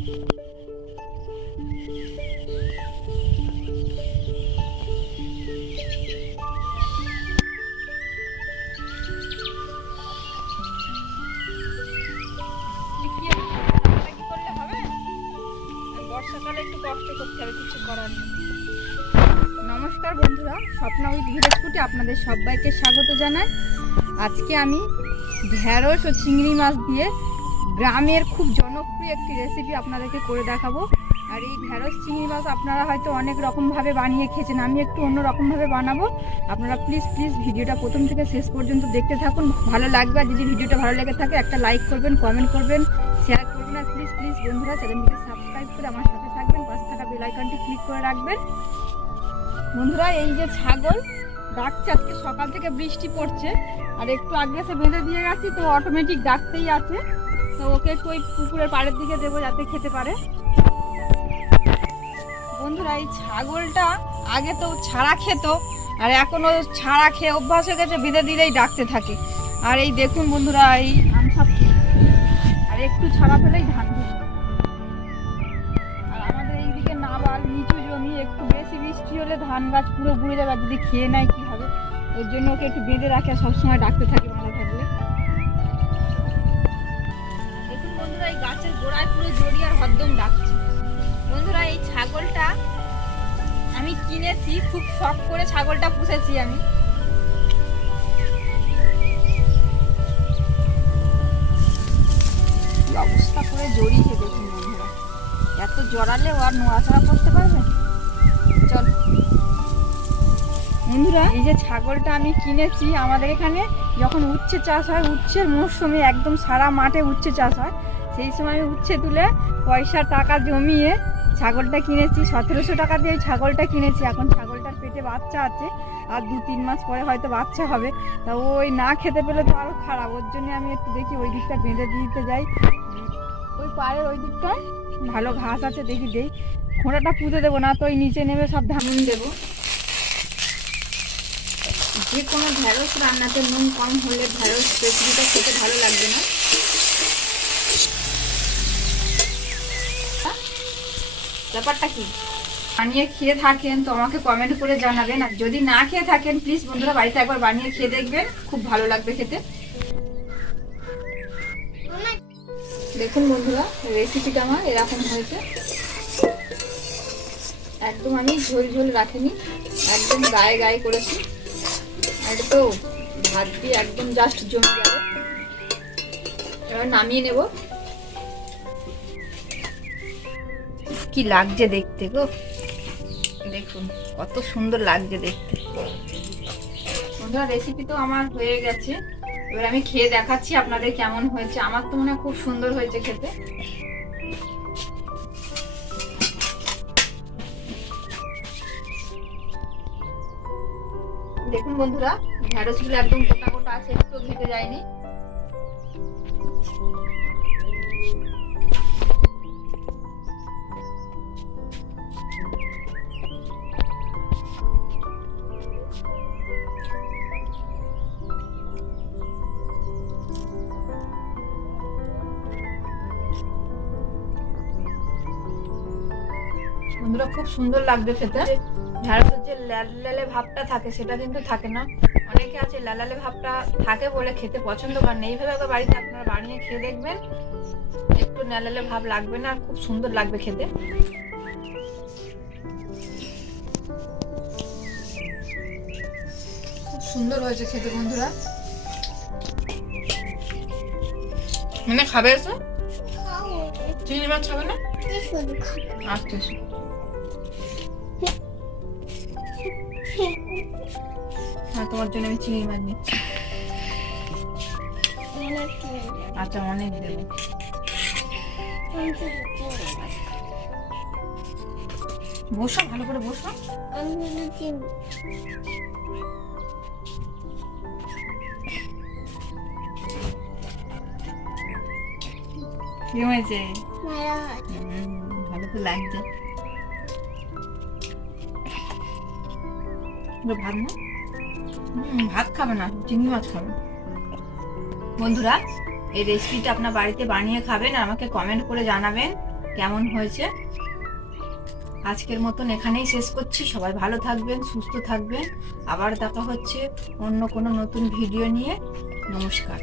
নমস্কার বন্ধুরা, Swapna with village ফুডে আপনাদের সবাইকে স্বাগত জানাই। আজকে আমি ঢেঁড়স ও চিংড়ি মাছ দিয়ে গ্রামের খুব জনপ্রিয় একটি রেসিপি আপনাদেরকে করে দেখাবো। আর এই ঢেঁড়স চিংড়ি মাছ আপনারা হয়তো অনেক রকমভাবে বানিয়ে খেয়েছেন, আমি একটু অন্য রকমভাবে বানাবো। আপনারা প্লিজ ভিডিওটা প্রথম থেকে শেষ পর্যন্ত দেখতে থাকুন, ভালো লাগবে। আর যদি ভিডিওটা ভালো লেগে থাকে একটা লাইক করবেন, কমেন্ট করবেন, শেয়ার করবেন। আর প্লিজ বন্ধুরা চ্যানেলটিকে সাবস্ক্রাইব করে আমার সাথে থাকবেন, পাশে থাকা বেল আইকনটি ক্লিক করে রাখবেন। বন্ধুরা, এই যে ছাগল ডাকছে, আজকে সকাল থেকে বৃষ্টি পড়ছে আর একটু আগে সে বেঁধে দিয়ে গেছি, তো অটোমেটিক ডাকতেই আছে। তো ওকে একটু ওই পুকুরের পাড়ের দিকে দেবো যাতে খেতে পারে। বন্ধুরা, এই ছাগলটা আগে তো ছাড়া খেত, আর এখন ও ছাড়া খেয়ে অভ্যাস হয়ে গেছে, বেঁধে দিলেই ডাকতে থাকে। আর এই দেখুন বন্ধুরা, এই আমসা আর একটু ছাড়া পেলেই ধান দিচ্ছে। আর আমাদের এইদিকে নাবাল নিচু জমি, একটু বেশি বৃষ্টি হলে ধান গাছ পুরো বুড়ে যাবে, যদি খেয়ে নেয় কি হবে। ওর জন্য ওকে একটু বেঁধে রাখে, সবসময় ডাকতে থাকে মাথা থাকলে। দেখুন বন্ধুরা, এই গাছের গোড়ায় পুরো জড়িয়ে আর হরদম ডাকছে। বন্ধুরা, এই ছাগলটা আমি কিনেছি, খুব শখ করে ছাগলটা পুষেছি আমি। অবস্থা করে জড়িয়ে দেখুন বন্ধুরা, এত জড়ালে ও আর নড়াচড়া করতে পারবে। চল বন্ধুরা, এই যে ছাগলটা আমি কিনেছি, আমাদের এখানে যখন উচ্ছে চাষ হয়, উচ্ছের মরশুমে একদম সারা মাঠে উচ্ছে চাষ হয়, সেই সময় আমি উচ্ছে তুলে পয়সা টাকা জমিয়ে ছাগলটা কিনেছি। 1700 টাকা দিয়ে ওই ছাগলটা কিনেছি। এখন ছাগলটার পেটে বাচ্চা আছে, আর 2-3 মাস পরে হয়তো বাচ্চা হবে। তা ওই না খেতে পেলে তো আরও খারাপ, ওর জন্য আমি একটু দেখি ওই দিকটা বেঁধে দিতে যাই। ওই পাড়ের ওই দিকটায় ভালো ঘাস আছে, দেখি দেই। খোঁড়াটা পুঁতে দেবো, না তো ওই নিচে নেমে সব ধান দেবো। যে কোনো ঢেঁড়স রান্নাতে নুন কম হলে ঢেঁড়স রেসিপিটা খেতে ভালো লাগবে না। ব্যাপারটা কি বানিয়ে খেয়ে থাকেন তো আমাকে কমেন্ট করে জানাবেন, আর যদি না খেয়ে থাকেন প্লিজ বন্ধুরা বাড়িতে একবার বানিয়ে খেয়ে দেখবেন, খুব ভালো লাগবে খেতে। দেখুন বন্ধুরা, রেসিপিটা আমার এরকম হয়েছে। একদম আমি ঝোল রাখিনি, একদম গায়ে করেছি। আর এটা তো ভাত দিয়ে একদম জাস্ট জমে যাবে। এবার নামিয়ে নেব। কি লাগছে দেখতে গো, দেখুন কত সুন্দর লাগছে দেখতে। বন্ধুরা, রেসিপি তো আমার হয়ে গেছে, এবার আমি খেয়ে দেখাচ্ছি আপনাদের কেমন হয়েছে। আমার তো মনে হয় খুব সুন্দর হয়েছে খেতে। দেখুন বন্ধুরা, ঢেঁড়সগুলো একদম গোটা আছে, একটু ঘেটে যায়নি। বন্ধুরা, খুব সুন্দর লাগবে খেতে। ঢেঁড়সের যে লালে ভাবটা থাকে সেটা কিন্তু থাকে না। অনেকে আছে লালে ভাবটা থাকে বলে খেতে পছন্দ করেন। এইভাবে একবার বাড়িতে আপনারা বানিয়ে খেয়ে দেখবেন, একটু লালে ভাব লাগবে না, খুব সুন্দর লাগবে খেতে। খুব সুন্দর হয়েছে খেতে বন্ধুরা। মানে খাবে এসো? চিংড়ি মাছ খাবে না? আচ্ছা, হ্যাঁ, তোমার জন্য আমি চিংড়ি মাছ নিচ্ছি। আচ্ছা, অনেক দেবো। বসো, ভালো করে বসো। কি হয়েছে? ভালো তো লাগছে। ভাত না, ভাত খাবে না, চিংড়ি মাছ খাবে। বন্ধুরা, এই রেসিপিটা আপনার বাড়িতে বানিয়ে খাবেন আর আমাকে কমেন্ট করে জানাবেন কেমন হয়েছে। আজকের মতন এখানেই শেষ করছি। সবাই ভালো থাকবেন, সুস্থ থাকবেন। আবার দেখা হচ্ছে অন্য কোনো নতুন ভিডিও নিয়ে। নমস্কার।